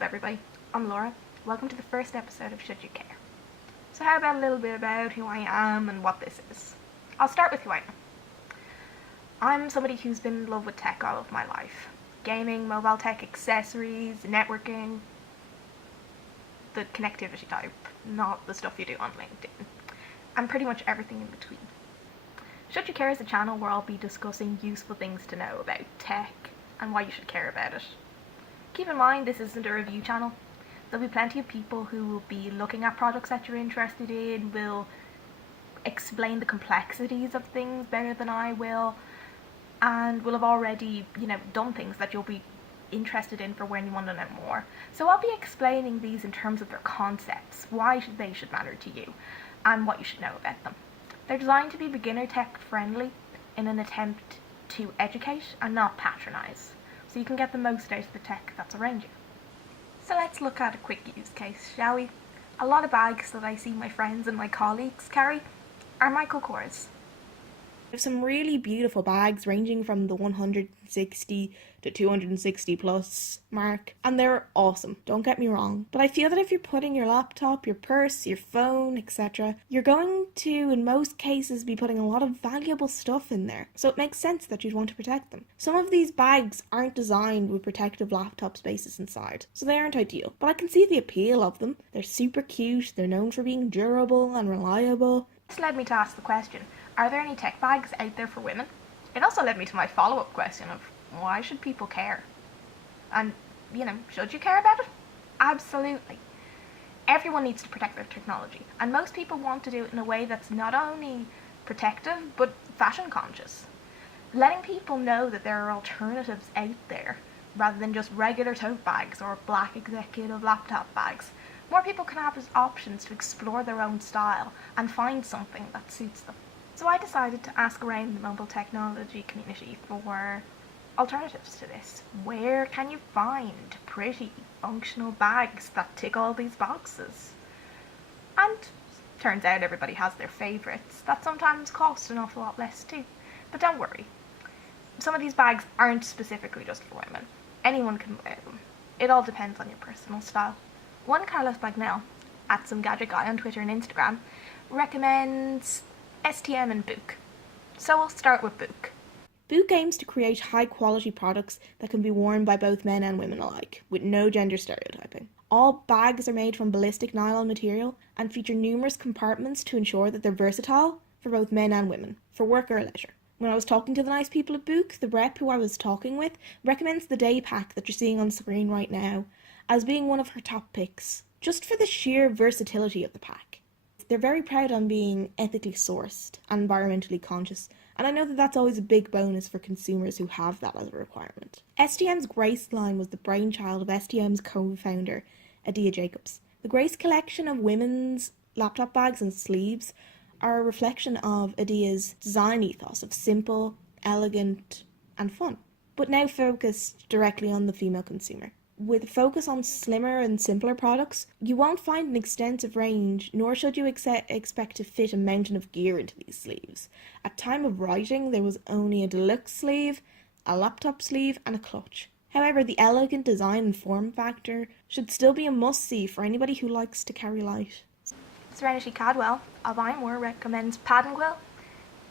up everybody, I'm Laura. Welcome to the first episode of Should You Care. So how about a little bit about who I am and what this is? I'll start with who I am. I'm somebody who's been in love with tech all of my life. Gaming, mobile tech, accessories, networking, the connectivity type, not the stuff you do on LinkedIn, and pretty much everything in between. Should You Care is a channel where I'll be discussing useful things to know about tech and why you should care about it. Keep in mind, this isn't a review channel. There'll be plenty of people who will be looking at products that you're interested in, will explain the complexities of things better than I will, and will have already, done things that you'll be interested in for when you want to know more. So I'll be explaining these in terms of their concepts, why they should matter to you, and what you should know about them. They're designed to be beginner tech friendly in an attempt to educate and not patronise, so you can get the most out of the tech that's around you. So let's look at a quick use case, shall we? A lot of bags that I see my friends and my colleagues carry are Michael Kors. We have some really beautiful bags ranging from the 160 to 260 plus mark, and they're awesome, don't get me wrong. But I feel that if you're putting your laptop, your purse, your phone, etc., you're going to, in most cases, be putting a lot of valuable stuff in there. So it makes sense that you'd want to protect them. Some of these bags aren't designed with protective laptop spaces inside, so they aren't ideal. But I can see the appeal of them. They're super cute, they're known for being durable and reliable. This led me to ask the question, are there any tech bags out there for women? It also led me to my follow-up question of, why should people care? And, should you care about it? Absolutely. Everyone needs to protect their technology, and most people want to do it in a way that's not only protective, but fashion conscious. Letting people know that there are alternatives out there, rather than just regular tote bags or black executive laptop bags. More people can have options to explore their own style and find something that suits them. So I decided to ask around the mobile technology community for alternatives to this. Where can you find pretty, functional bags that tick all these boxes? And turns out everybody has their favourites that sometimes cost an awful lot less too. But don't worry, some of these bags aren't specifically just for women. Anyone can wear them. It all depends on your personal style. One Carlos Bagnell, at some gadget guy on Twitter and Instagram, recommends STM and Booq. So we'll start with Booq. Booq aims to create high quality products that can be worn by both men and women alike, with no gender stereotyping. All bags are made from ballistic nylon material and feature numerous compartments to ensure that they're versatile for both men and women, for work or leisure. When I was talking to the nice people at Booq, the rep who I was talking with recommends the day pack that you're seeing on screen right now as being one of her top picks, just for the sheer versatility of the pack. They're very proud on being ethically sourced and environmentally conscious, and I know that that's always a big bonus for consumers who have that as a requirement. STM's Grace line was the brainchild of STM's co-founder, Adia Jacobs. The Grace collection of women's laptop bags and sleeves are a reflection of Adia's design ethos of simple, elegant, and fun, but now focused directly on the female consumer. With a focus on slimmer and simpler products, you won't find an extensive range, nor should you expect to fit a mountain of gear into these sleeves. At time of writing, there was only a deluxe sleeve, a laptop sleeve, and a clutch. However, the elegant design and form factor should still be a must-see for anybody who likes to carry light. Serenity Cadwell of Imore recommends Quill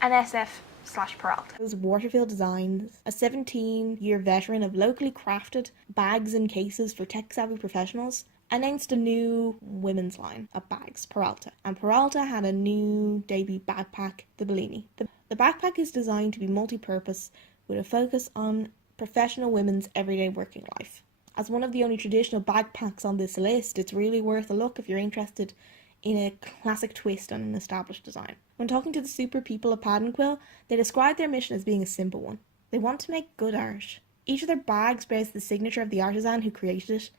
and SF/Peralta. Those Waterfield Designs, a 17-year veteran of locally crafted bags and cases for tech-savvy professionals, announced a new women's line of bags, Peralta. And Peralta had a new debut backpack, the Bellini. The backpack is designed to be multi-purpose with a focus on professional women's everyday working life. As one of the only traditional backpacks on this list, it's really worth a look if you're interested in a classic twist on an established design. When talking to the super people of Quill, they describe their mission as being a simple one. They want to make good art. Each of their bags bears the signature of the artisan who created it,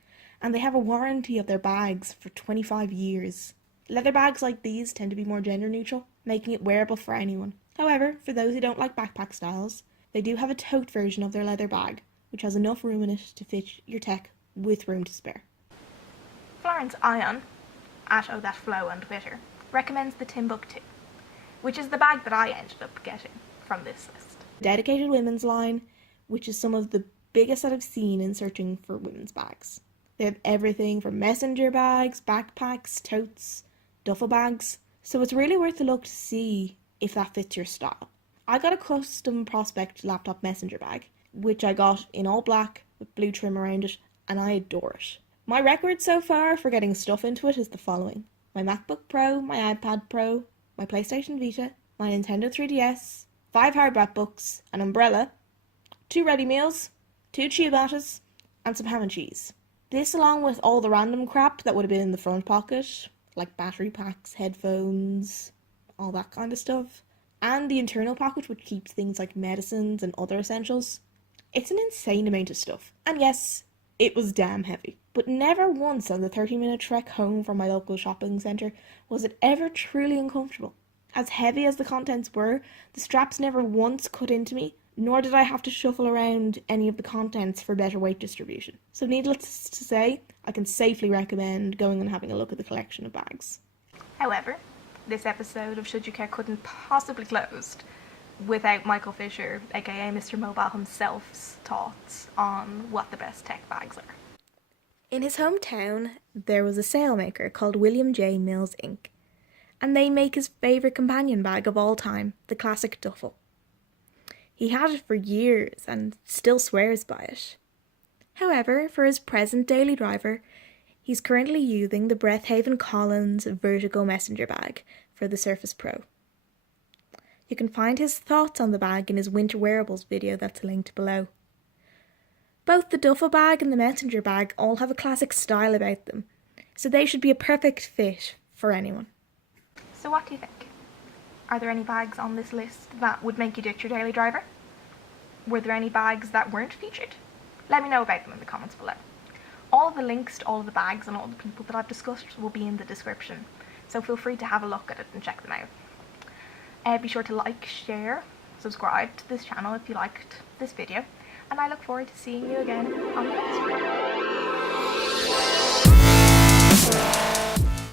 and they have a warranty of their bags for 25 years. Leather bags like these tend to be more gender neutral, making it wearable for anyone. However, for those who don't like backpack styles, they do have a tote version of their leather bag, which has enough room in it to fit your tech with room to spare. Florence Ion, at OThatFlow on Twitter, recommends the Timbuktu, which is the bag that I ended up getting from this list. Dedicated women's line, which is some of the biggest that I've seen in searching for women's bags. They have everything from messenger bags, backpacks, totes, duffel bags. So it's really worth a look to see if that fits your style. I got a custom Prospect laptop messenger bag, which I got in all black with blue trim around it, and I adore it. My record so far for getting stuff into it is the following: my MacBook Pro, my iPad Pro, my PlayStation Vita, my Nintendo 3DS, 5 hardback books, an umbrella, 2 ready meals, 2 ciabattas, and some ham and cheese. This, along with all the random crap that would have been in the front pocket, like battery packs, headphones, all that kind of stuff, and the internal pocket which keeps things like medicines and other essentials. It's an insane amount of stuff. And yes, it was damn heavy. But never once on the 30-minute trek home from my local shopping centre was it ever truly uncomfortable. As heavy as the contents were, the straps never once cut into me, nor did I have to shuffle around any of the contents for better weight distribution. So needless to say, I can safely recommend going and having a look at the collection of bags. However, this episode of Should You Care couldn't possibly close without Michael Fisher, aka Mr. Mobile himself's thoughts on what the best tech bags are. In his hometown, there was a sailmaker called William J. Mills Inc., and they make his favourite companion bag of all time, the classic Duffle. He had it for years and still swears by it. However, for his present daily driver, he's currently using the Brenthaven Collins Vertigo Messenger bag for the Surface Pro. You can find his thoughts on the bag in his winter wearables video that's linked below. Both the duffel bag and the messenger bag all have a classic style about them, so they should be a perfect fit for anyone. So what do you think? Are there any bags on this list that would make you ditch your daily driver? Were there any bags that weren't featured? Let me know about them in the comments below. All of the links to all of the bags and all the people that I've discussed will be in the description, so feel free to have a look at it and check them out. Be sure to like, share, subscribe to this channel if you liked this video, and I look forward to seeing you again on the next one.